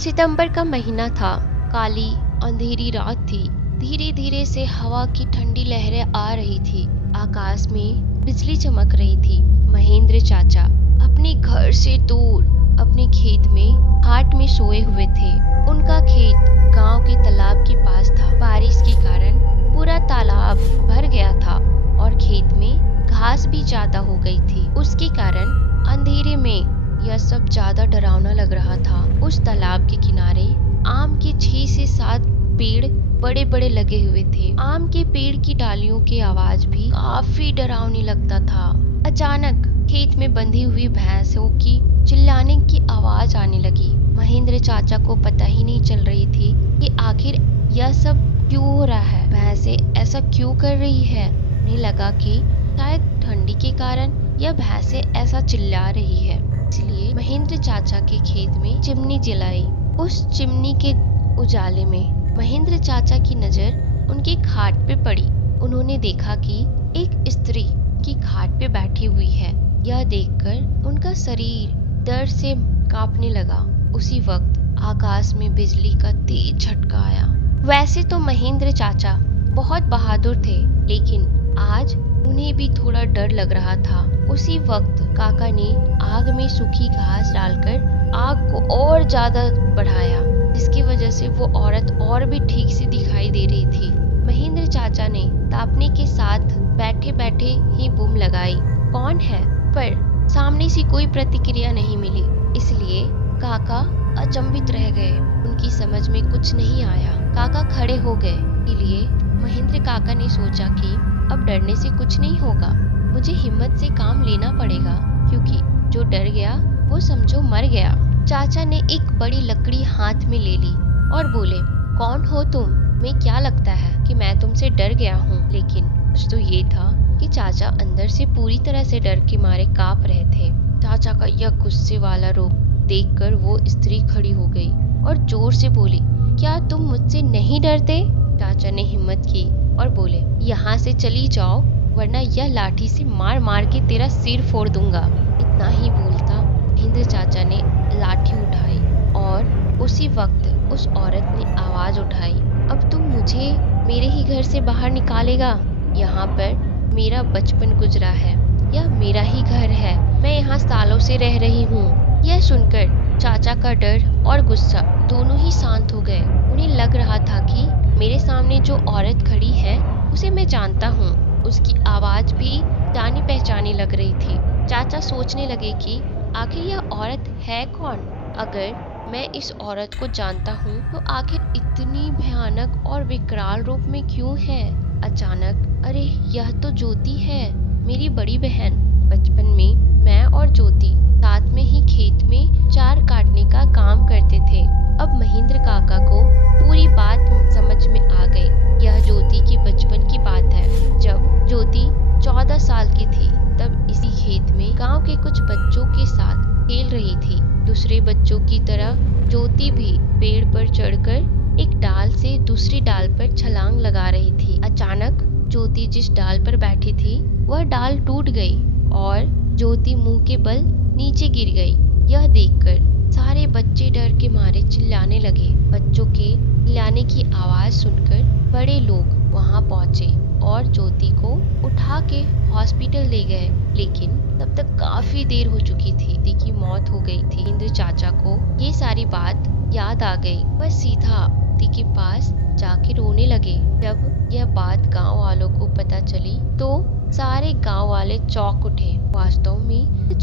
सितंबर का महीना था। काली अंधेरी रात थी। धीरे धीरे से हवा की ठंडी लहरें आ रही थी। आकाश में बिजली चमक रही थी। महेंद्र चाचा अपने घर से दूर अपने खेत में हाट में सोए हुए थे। उनका खेत गांव के तालाब के पास था। बारिश के कारण पूरा तालाब भर गया था और खेत में घास भी ज्यादा हो गई थी। उसके कारण अंधेरे में यह सब ज्यादा डरावना लग रहा था। उस तालाब के किनारे आम के 6 से 7 पेड़ बड़े बड़े लगे हुए थे। आम के पेड़ की डालियों की आवाज भी काफी डरावनी लगता था। अचानक खेत में बंधी हुई भैंसों की चिल्लाने की आवाज आने लगी। महेंद्र चाचा को पता ही नहीं चल रही थी कि आखिर यह सब क्यों हो रहा है। भैंसें ऐसा क्यों कर रही है। उन्हें लगा कि शायद ठंडी के कारण यह भैंसें ऐसा चिल्ला रही है, इसलिए महेंद्र चाचा के खेत में चिमनी जलाई। उस चिमनी के उजाले में महेंद्र चाचा की नजर उनके खाट पे पड़ी। उन्होंने देखा कि एक स्त्री की खाट पे बैठी हुई है। यह देखकर उनका शरीर डर से कांपने लगा। उसी वक्त आकाश में बिजली का तेज झटका आया। वैसे तो महेंद्र चाचा बहुत बहादुर थे, लेकिन आज उन्हें भी थोड़ा डर लग रहा था। उसी वक्त काका ने आग में सूखी घास डालकर आग को और ज्यादा बढ़ाया, जिसकी वजह से वो औरत और भी ठीक से दिखाई दे रही थी। महेंद्र चाचा ने तापने के साथ बैठे बैठे ही बूम लगाई, कौन है? पर सामने से कोई प्रतिक्रिया नहीं मिली, इसलिए काका अचंभित रह गए। उनकी समझ में कुछ नहीं आया। काका खड़े हो गए। इसलिए महेंद्र काका ने सोचा कि अब डरने से कुछ नहीं होगा, मुझे हिम्मत से काम लेना पड़ेगा, क्योंकि जो डर गया वो समझो मर गया। चाचा ने एक बड़ी लकड़ी हाथ में ले ली और बोले, कौन हो तुम? मैं क्या लगता है कि मैं तुमसे डर गया हूँ। लेकिन कुछ तो ये था कि चाचा अंदर से पूरी तरह से डर के मारे कांप रहे थे। चाचा का यह गुस्से वाला रूप देखकर वो स्त्री खड़ी हो गई और जोर से बोली, क्या तुम मुझसे नहीं डरते? चाचा ने हिम्मत की और बोले, यहाँ से चली जाओ, वरना यह लाठी से मार मार के तेरा सिर फोड़ दूंगा। इतना ही बोलता महेंद्र चाचा ने लाठी उठाई और उसी वक्त उस औरत ने आवाज उठाई, अब तुम मुझे मेरे ही घर से बाहर निकालेगा? यहाँ पर मेरा बचपन गुजरा है, यह मेरा ही घर है, मैं यहाँ सालों से रह रही हूँ। यह सुनकर चाचा का डर और गुस्सा दोनों ही शांत हो गए। उन्हें लग रहा था कि मेरे सामने जो औरत खड़ी है उसे मैं जानता हूँ। उसकी आवाज भी जानी पहचानी लग रही थी। चाचा सोचने लगे कि आखिर यह औरत है कौन? अगर मैं इस औरत को जानता हूँ तो आखिर इतनी भयानक और विकराल रूप में क्यों है? अचानक, अरे यह तो ज्योति है, मेरी बड़ी बहन। बचपन में मैं और ज्योति साथ में ही खेत में चार काटने का काम करते थे। अब महेंद्र काका को पूरी बात समझ में आ गई। यह ज्योति की बचपन की बात है। जब ज्योति 14 साल की थी, तब इसी खेत में गांव के कुछ बच्चों के साथ खेल रही थी। दूसरे बच्चों की तरह ज्योति भी पेड़ पर चढ़कर एक डाल से दूसरी डाल पर छलांग लगा रही थी। अचानक ज्योति जिस डाल पर बैठी थी वह डाल टूट गई और ज्योति मुंह के बल नीचे गिर गई। यह देखकर सारे बच्चे डर के मारे चिल्लाने लगे। बच्चों के चिल्लाने की आवाज सुनकर बड़े लोग वहां पहुंचे और ज्योति को उठा के हॉस्पिटल ले गए, लेकिन तब तक काफी देर हो चुकी थी। ज्योति की मौत हो गई थी। इंद्र चाचा को ये सारी बात याद आ गई। वह सीधा ज्योति के पास जाके रोने लगे। जब यह बात गांव वालों को पता चली तो सारे गांव वाले चौंक उठे। वास्तव में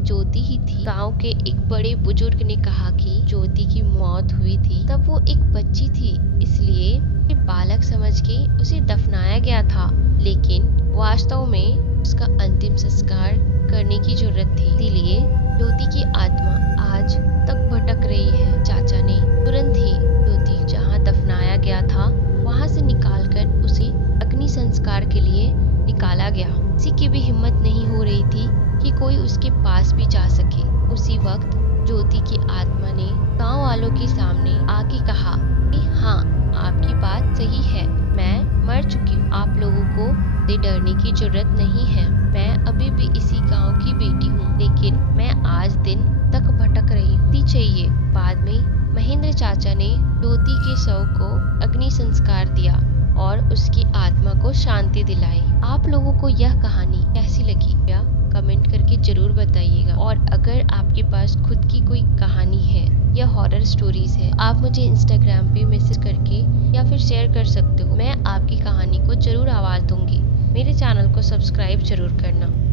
ज्योति ही थी। गांव के एक बड़े बुजुर्ग ने कहा कि ज्योति की मौत हुई थी तब वो एक बच्ची थी, इसलिए बालक समझ के उसे दफनाया गया था, लेकिन वास्तव में उसका अंतिम संस्कार करने की जरूरत थी। इसीलिए ज्योति की आत्मा आज तक भटक रही है। चाचा ने तुरंत ही ज्योति जहाँ दफनाया गया था वहाँ से निकालकर उसे अग्नि संस्कार के लिए निकाला गया। किसी की भी हिम्मत नहीं हो रही थी कि कोई उसके पास भी जा सके। उसी वक्त ज्योति की आत्मा ने गांव वालों के सामने आके कहा कि हाँ, आपकी बात सही है, मैं मर चुकी हूँ। आप लोगों को से डरने की जरूरत नहीं है। मैं अभी भी इसी गांव की बेटी हूँ, लेकिन मैं आज दिन तक भटक रही हूँ। चाहिए। बाद में महेंद्र महेंद्र चाचा ने ज्योति के शव को अग्नि संस्कार दिया और उसकी आत्मा को शांति दिलाई। आप लोगों को यह कहानी कैसी लगी या कमेंट करके जरूर बताइएगा। और अगर आपके पास खुद की कोई कहानी है या हॉरर स्टोरीज है, आप मुझे इंस्टाग्राम पे मैसेज करके या फिर शेयर कर सकते हो। मैं आपकी कहानी को जरूर आवाज दूंगी। मेरे चैनल को सब्सक्राइब जरूर करना।